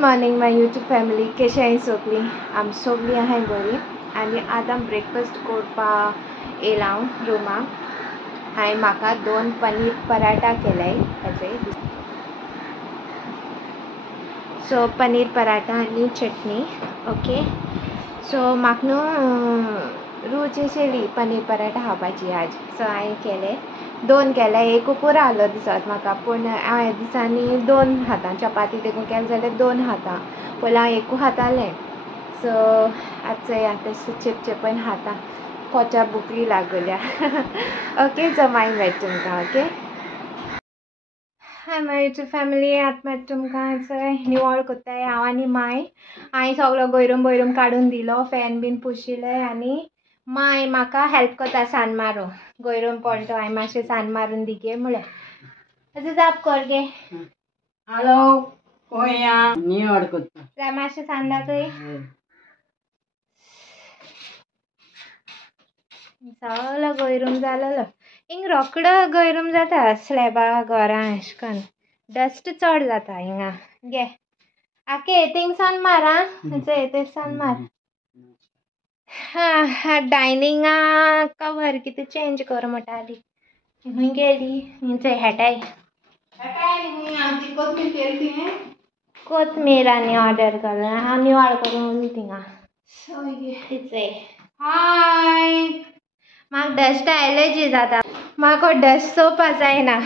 Morning माय YouTube family. कशें हाय सगळीं? आमी सगळीं आहाय बरीं. आनी आतां ब्रेकफास्ट करपा येयला हांव रुमाक. हांवें म्हाका 2 पनीर पराठा केल्याय हेजे. सो पनीर पराठा आनी चटणी. ओके, सो म्हाका न्हू रूच येयली पनीर पराठा खावपाची आज. सो हांवें केले 2 केले. एक पुरो आहलो दिसत म्हाका, पूण हांव ह्या दिसांनी 2 खाता. चपाती देखून केले जाल्यार 2 खाता. पयलीं हांव एकू खातालें. सो आतां चोय आतां चिपचिपन खाता. पोटा बुकली लागल्या. ओके, सो मागीर मेळटा तुमकां. Okay, hi my YouTube family. आतां मेळटा तुमकां. चोय निवळ कोत्ताय हांव आनी माय. हांवें सगळो गयरूम काडून दिलो, फॅन बीन पुशिले आनी माय म्हाका हेल्प कोत्ता सान मारूं. गयरूम पडलो, हांवें मातशें सान मारून दी गे म्हळ्यार. ताजो जाप कर गे. हॅलो, कोया निवड कोत्ता. जाय मातशें सान दाखय. सगळो गयरूम जालोलो. हिंग रोकडो गयरूम जाता स्लॅबा घरां अशें करून. डस्ट चड जाता हिंगा. गे आके थिंग सान मार. ते सान मार. हा डायनिंगा कवर कितें चेंज कर म्हणटाली. हूंय गेली थंय हेटाय. कोथमीर आनी ऑर्डर केला. हांव निवाळ करून थिंगा. हाय, म्हाका डस्ट एलर्जी जाता. म्हाका डस्ट चोवपा जायना.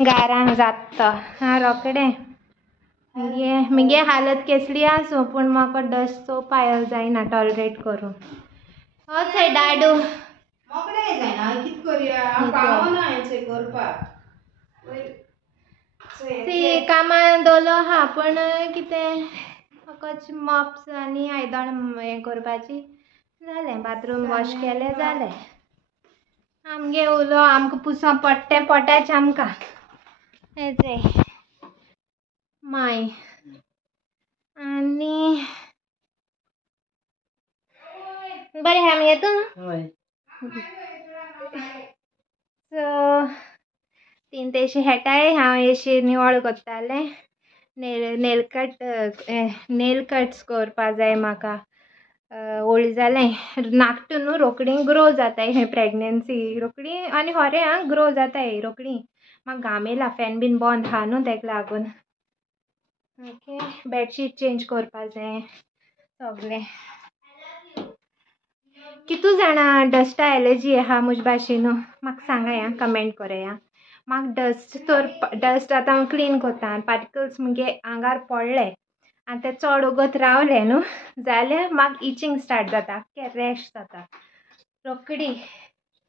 घरांत जाता हां रोकडें. मगे हालत केसली आसूं, पूण म्हाका डस्ट चोवपा जायना टॉलरेट करून. हो चोय डाडू मोकळे जायना. कितें करया, हांव पावना हेचें करपाक. ती कामान दोलो आहा, पूण कितें फकत मॉप्स आनी आयदन हें करपाची जालें. बाथरूम वॉश केलें जालें. आमगे उलो आमकां पुसो पडटाच आमकां. हेजे माय आनी बरें आमी येता न्हू. सो तीन तेशी हेटाय. हांव एशी निवळ कोत्तालें. नेल कट्स करपा जाय म्हाका. ओळी जालें नाकटू न्हू रोकडी ग्रो जाताय. हें प्रेग्नन्सी रोकडी आनी होरें ग्रो जाताय रोकडी. म्हाका घाम येयला. फॅन बीन बंद आहा न्हू तेका लागून. ओके, बेडशीट चेंज करपा जाय सगळें. कितू जाणां डस्टा एलर्जी आहा म्हजे भाशेन म्हाका सांगाय आं, कमेंट कोराय आं. म्हाका डस्ट आतां हांव क्लीन कोत्ता. पार्टिकल्स मुगे आंगार पडले आनी ते चड वगत रावले न्हू जाल्यार म्हाका इचींग स्टार्ट जाता. रॅश जाता रोकडी.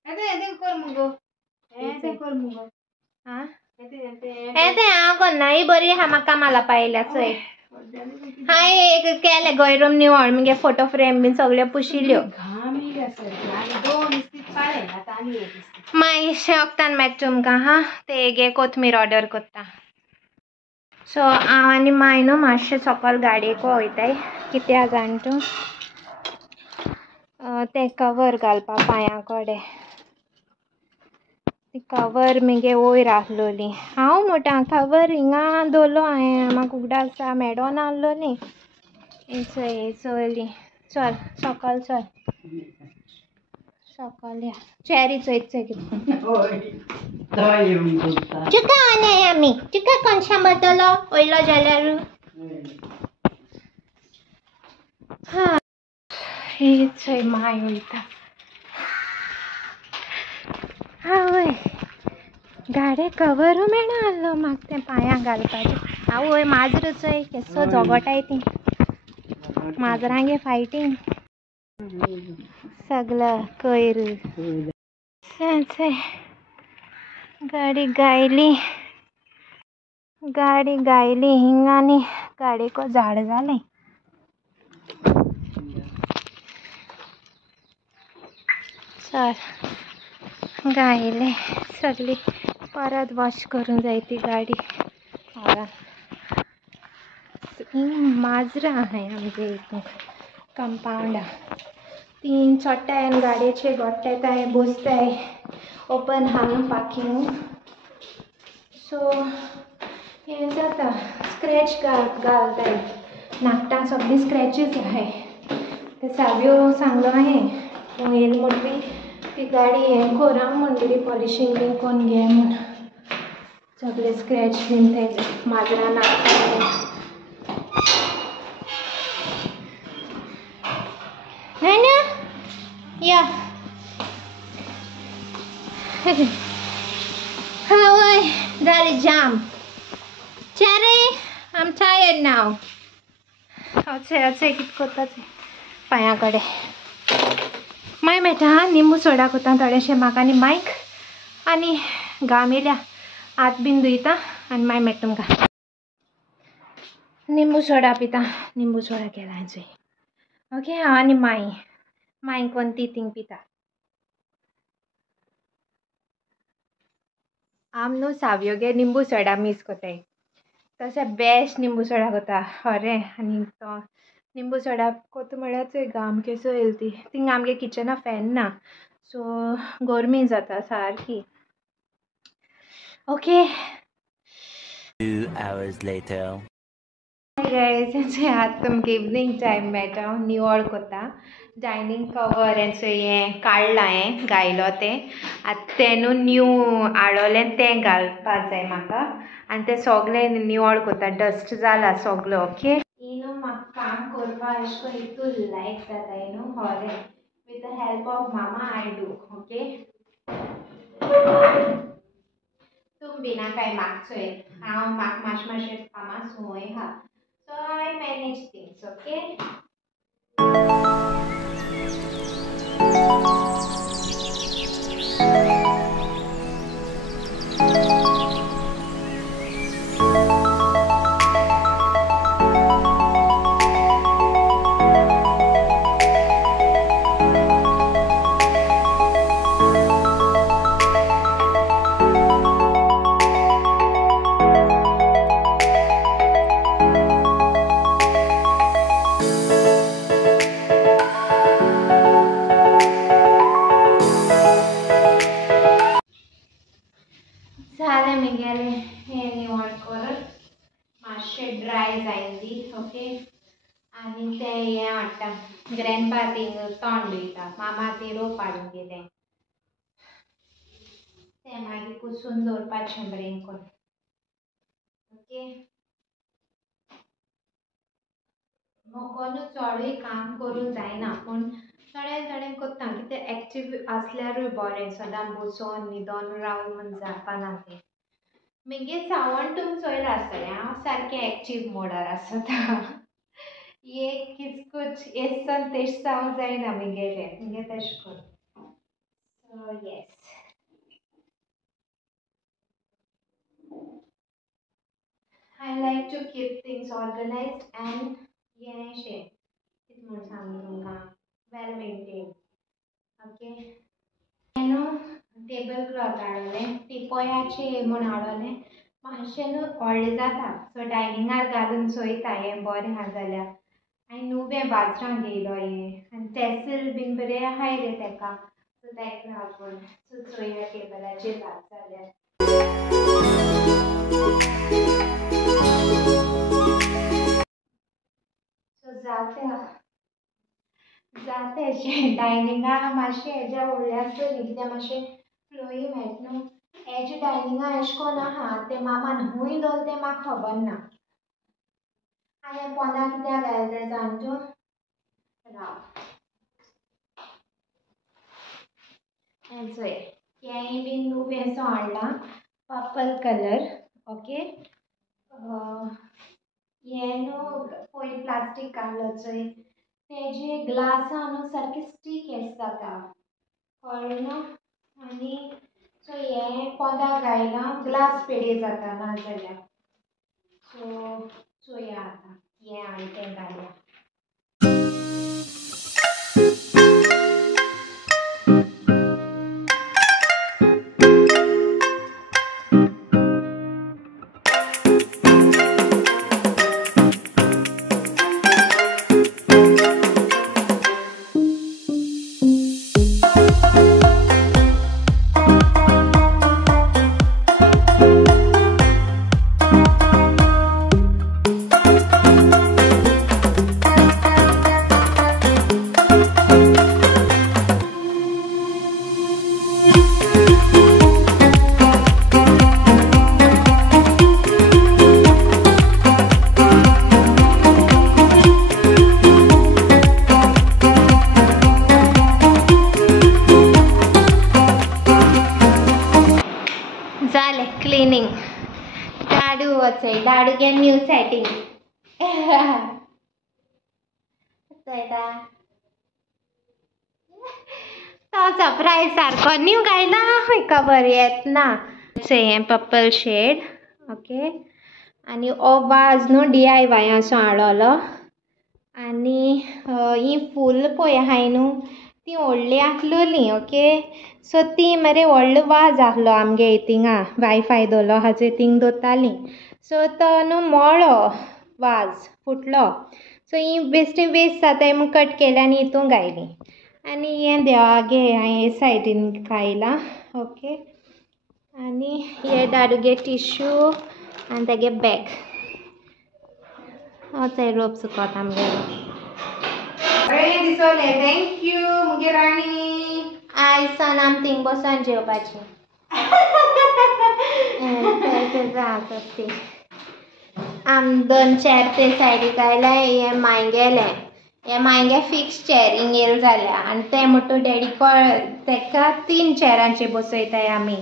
कर मुगो. आं येते हांव कोन्ना. ही बरी आहा. म्हाका कामाला पायल्या चोय. हांवें एक केलें गयरूम निवळ. मुगे फोटो फ्रेम बीन सगळ्यो पुशिल्यो. मागीर शेवकतान मेळटा तुमकां. हां, ते गे कोथमीर ऑर्डर कोत्ता. सो हांव आनी माय न्हू मातशें सकयल गाडयेक वयताय. कित्या जाण तूं तें कवर घालपा पांयां कोडे. ती कवर मगे वयर आहलोली. हांव मोटा कवर हिंगा दवरलो हांवें. म्हाका उगडासा मेळोन आहलोली. चोय चोयली. चल सकयल चल. सकयल या. चॅरी चोयत कितें चुका आनाय आमी. चुका कोण सांबाळटलो वयलो जाल्यार. हा ही चोय माय वयता. आवय गाडे कवरू मेळना आहलो म्हाका तें पांयां घालपाचें. आवय माजर चोय केसो झगोटाय ती. माजरांगे फायटींग सगळं कोयर. गाडी गायली हिंगांनी गाडयेको झाड जालें. चल गायले सगळी परत वॉश करून जाय ती गाडी. माजरां आहाय आमगे हितून कंपाउंडा. 3 चोट्टाय आनी गाडयेचे गोठ्ठेताय बसताय. ओपन आहा न्हू पार्किंग. सो हें जाता स्क्रॅच घालताय. नाकटां सगळी स्क्रॅचीस आहे ते साव्यो सांगलो आहे येयली म्हणली ती गाडी हें कोर म्हणली पॉलिशींग बीन कोन्न घे म्हूण सगळे स्क्रॅच बीन ते माजरां नाकटां ना या हवय जालें जाम च्यारे आम टायर्ड नाव कित कोत्ताच पांया कडेन माय मेळटा निंबू सोडा कोता थोडेशें म्हाका आनी मायक आनी घाम येयल्या हात बीन धुयता आनी माय मेळटा तुमकां निंबू सोडा पिता निंबू सोडा केला हांवें ओके हांव आनी माय कोण ती थिंग पिता आम न्हू सावयो गे निंबू सोडा मिस कोताय तशें बेस्ट निंबू सोडा कोता हरे आनी तो निंबू सोडा कोता म्हळ्यार चोय घाम केसो येयली ती थिंग आमगे किचना फॅन ना सो गरमी जाता सारकी ओके 2 hours later. गायज आतां तुमकां इवनिंग टायम मेळटा निवळ कोता डायनींग कवर हेंचो हें काडलां हें गायलो तें आतां तें न्हू न्यू हाडोलें तें घालपाक जाय म्हाका आनी तें सोगलें निवळ कोता डस्ट जाला सोगलो ओके न्हू म्हाका काम करपा अशें करून हितून लायक जाता न्हू हॉरे विथ द हेल्प ऑफ मामा आय डू ओके तुम बिना कांय मागचोय हांव म्हाका मातशें कामां संवय आहा so I manage things okay जालें म्हगेलें हें निवळ करून मातशें ड्राय जायन दी ओके आनी तें हें हाडटा ग्रॅन्डपा थिंग तोंड धुयता मामा ती रोप हाडून दिलें तें मागीर पुसून दवरपाचें बरें करून ओके मोकोनू चडूय काम करूं जायना पूण थोडें कोत्ता कितें एक्टीव आसल्यारूय बरें सदां बसोन न्हिदोन रावन म्हण जावपाना तें म्हगे सावण तुमी चोयला आसतलें हांव सारकें एक्टीव मोडार आसता एक किचकूच एसन तेश जावं जायना म्हगे तेशें करून so yes I like to keep things organized and हें शें कितें म्हूण सांगू तुमकां वेल मेंटेन ओके न्हू टेबल क्लॉथ हाडोलें टिपोयाचें म्हूण हाडोलें मातशें न्हू व्हडलें जाता सो डायनिंगार घालून चोयता हें बरें आहा जाल्यार हांवें नुवें बाजरां घेयलो हें आनी टॅसल बीन बरें आहाय रे तेका सो तेका लागून सो चोया टेबलाचेर घात जाल्यार सो जाता अशें डायनिंगा मातशें हेज्या व्हडलें आसतलीं कित्याक मातशें फ्लोई मेळटा न्हू हेजे डायनिंगा अशें कोन्न आहा तें मामान हूंय दवरलें तें म्हाका खबर ना आनी पोंदा कित्याक घायलें तें जाण तूं राव हें चोय हेंय बीन नुवेंसो हाडलां पर्पल कलर ओके हें न्हू पयलीं प्लास्टीक घालो चोय तेजे ग्लासा न्हू सारकें स्टीक हें जाता कळ्ळें न्हू आनी सो हें पोंदा घायलां ग्लास पेडे जाता नाजाल्यार सो चोया आतां हें आनी तें घालया जालें क्लिनींग. डाडू वचय, डाडू गे न्यू सेटींग. तो सरप्राईज सारको न्यू घायला खबर येत ना. हें पर्पल शेड. ओके. आनी हो वाज न्हू DIY असो हाडलो. आनी ही फूल पळय आहाय न्हू ती व्हडली आसलोली. ओके. सो ती मरे व्हडलो वाज आसलो आमगे हितिंगा वायफाय दवरलो आहा चोय थिंग दवरतालीं. सो तो न्हू मोडलो वाज फुटलो. सो ही बेश्टी वेस्ट जाताय म्हूण कट केली आनी हितून घायली. आनी हें देवागे हांवें हे सायडीन घायलां. ओके. आनी हे डाडूगे टिश्यू आनी तेगे बॅग. हो चोय रोप सुकोता आमगेलो. बरें दिसोलें. थँक्यू मुगे राणी. आयज सान आमी थिंग बसोन जेवपाचें. ती आम 2 चेर ते सायडीक आयलाय. हे मायंगेलें. हे मायंगे फिक्स चॅरींग येयले जाल्या आनी ते म्हणटू डॅडी तेका 3 चॅरांचेर बसयताय आमी.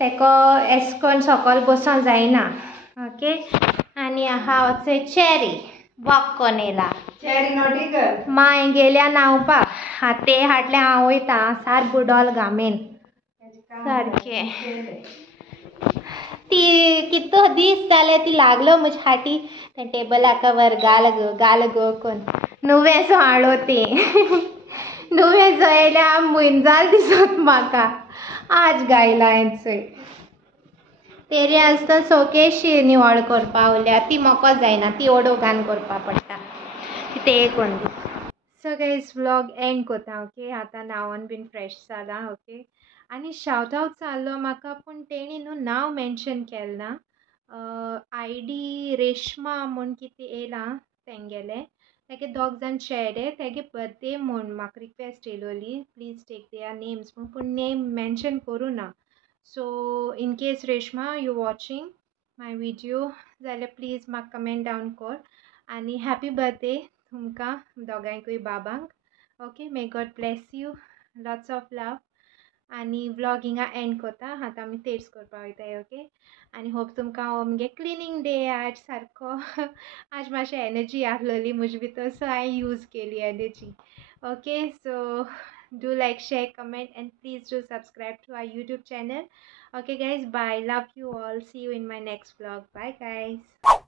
तेका एश कोन्न सकयल बसोंक जायना. ओके. आनी आहा हो चोय चॅरी वॉक कोन्न येयला. Cherry naughty girl. माय गेल्या न्हांवपाक. ते हाटले हांव वयतां. सार बुडोल घामेन सारकें. ती कितो दीस जाले ती लागलो म्हजे हाटी तें टेबलाक वर घाल गो कोन्न. नुवें सो हाडलो ती. नुवें सो येयल्या म्हयनो दिसत म्हाका. आज घायला हांवें चोय. तेरी आसता सोकेशी निवळ करपा उरल्या ती मोको जायना. ती ओडो घान करपा पडटा. ते कोन्न दी. सो गायज व्लॉग एंड कोता. ओके. आतां न्हांवून बीन फ्रेश जालां. ओके. आनी शाउट आवट जाल्लो म्हाका पूण तेणी न्हू नांव मेन्शन केलें ना. ID रेश्मा म्हूण कितें येयलां तेंगेलें. तेगे 2 जाण चेडे तेगे बर्थडे म्हूण म्हाका रिक्वेस्ट येयलोली प्लीज टेक देयर नेम्स म्हूण. पूण नेम मेन्शन करूं ना. So in case Reshma you watching my video जाल्यार प्लीज म्हाका कमेंट डावन कर. आनी हॅपी बर्थडे तुमकां दोगांयकूय बाबांक. Okay. May God bless you. Lots of love. आनी व्लॉग हिंगा एंड कोता. आतां आमी तेर्स करपा वयताय. ओके. आनी होप तुमकां हो मुगे क्लिनींग डे आज सारको. आज मातशें एनर्जी आहलोली म्हजे भितर सो हांवें यूज केली energy. Okay. So do like, share, comment and please do subscribe to our YouTube channel. Okay guys, bye. Love you all. See you in my next vlog. Bye guys.